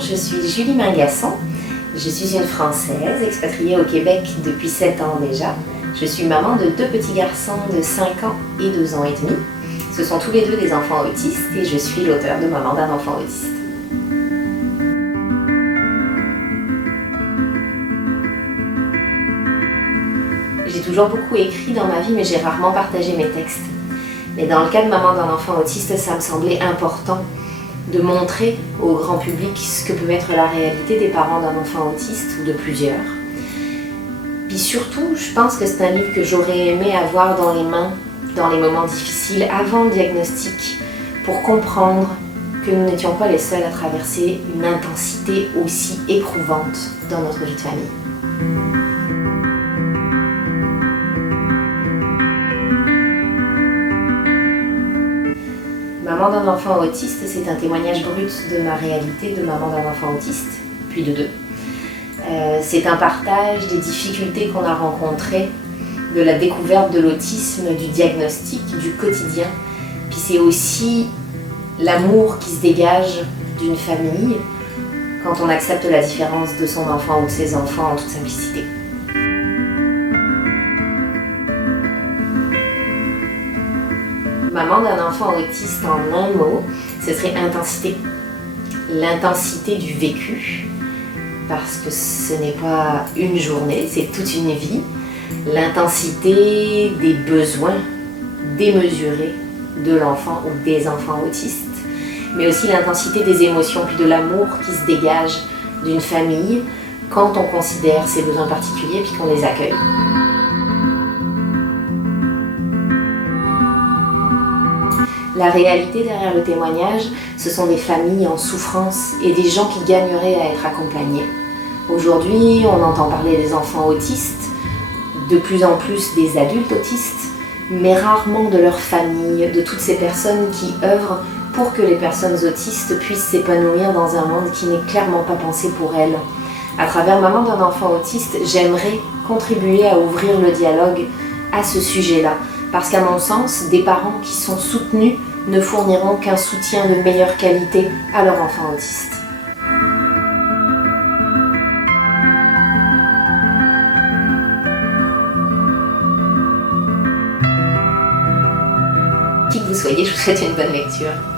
Je suis Julie Mingasson, je suis une Française expatriée au Québec depuis 7 ans déjà. Je suis maman de 2 petits garçons de 5 ans et 2 ans et demi. Ce sont tous les deux des enfants autistes et je suis l'auteure de Maman d'un enfant autiste. J'ai toujours beaucoup écrit dans ma vie, mais j'ai rarement partagé mes textes. Mais dans le cas de Maman d'un enfant autiste, ça me semblait important de montrer au grand public ce que peut être la réalité des parents d'un enfant autiste ou de plusieurs. Puis surtout, je pense que c'est un livre que j'aurais aimé avoir dans les mains dans les moments difficiles avant le diagnostic pour comprendre que nous n'étions pas les seuls à traverser une intensité aussi éprouvante dans notre vie de famille. Maman d'un enfant autiste, c'est un témoignage brut de ma réalité de maman d'un enfant autiste, puis de 2. C'est un partage des difficultés qu'on a rencontrées, de la découverte de l'autisme, du diagnostic, du quotidien. Puis c'est aussi l'amour qui se dégage d'une famille quand on accepte la différence de son enfant ou de ses enfants en toute simplicité. Maman d'un enfant autiste, en un mot, ce serait intensité. L'intensité du vécu, parce que ce n'est pas une journée, c'est toute une vie. L'intensité des besoins démesurés de l'enfant ou des enfants autistes, mais aussi l'intensité des émotions puis de l'amour qui se dégage d'une famille quand on considère ses besoins particuliers puis qu'on les accueille. La réalité derrière le témoignage, ce sont des familles en souffrance et des gens qui gagneraient à être accompagnés. Aujourd'hui, on entend parler des enfants autistes, de plus en plus des adultes autistes, mais rarement de leur famille, de toutes ces personnes qui œuvrent pour que les personnes autistes puissent s'épanouir dans un monde qui n'est clairement pas pensé pour elles. À travers Maman d'un enfant autiste, j'aimerais contribuer à ouvrir le dialogue à ce sujet-là. Parce qu'à mon sens, des parents qui sont soutenus ne fourniront qu'un soutien de meilleure qualité à leur enfant autiste. Qui que vous soyez, je vous souhaite une bonne lecture.